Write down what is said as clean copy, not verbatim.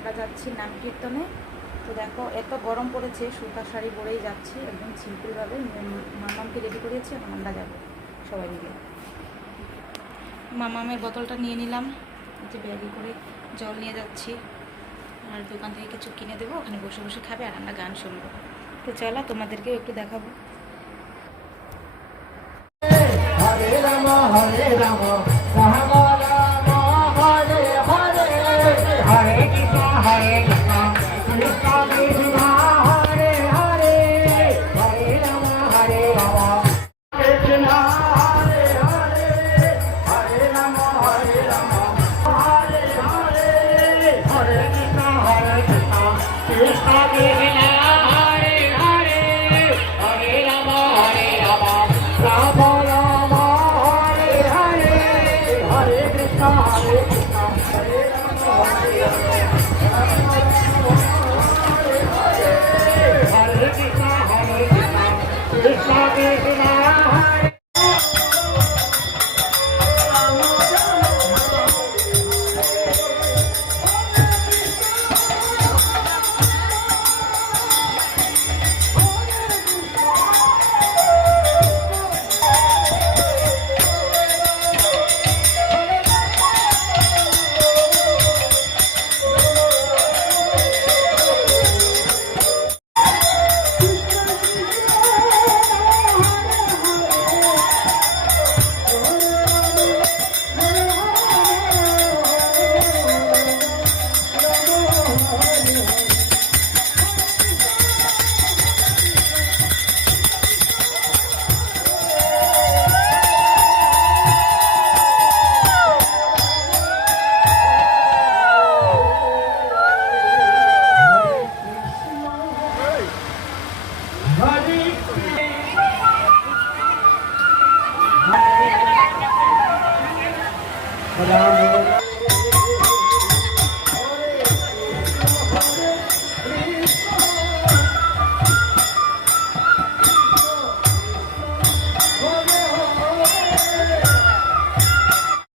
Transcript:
আমরা যাচ্ছি নাম কীর্তনে। তো দেখো এত গরম পড়েছে, সুতার শাড়ি পরেই যাচ্ছি একদম সিম্পলভাবে। মামামকে রেডি করিয়েছি, এখন আমরা যাবো সবাই মিলে। মামামের বোতলটা নিয়ে নিলাম, যে ব্যাগে করে জল নিয়ে যাচ্ছি। আর দোকান থেকে কিছু কিনে দেবো, ওখানে বসে বসে খাবে আর আমরা গান শুনবো। তো চলো তোমাদেরকেও একটু দেখাবো। হরে রাম হরে রাম রাম রাম হরে হরে, হরে কৃষ্ণ কৃষ্ণ কৃষ্ণ কৃষ্ণ হরে হরে, হরে রাম কৃষ্ণ হরে হরে, হরে রাম হরে হরে, হরে কৃষ্ণ কৃষ্ণ কৃষ্ণ কৃষ্ণ হরে হরে, হরে রাম রাম রাম হরে হরে, হরে কৃষ্ণ হরে রাম হরে হরে, হরে কৃষ্ণ কৃষ্ণ কৃষ্ণ হরে। Hare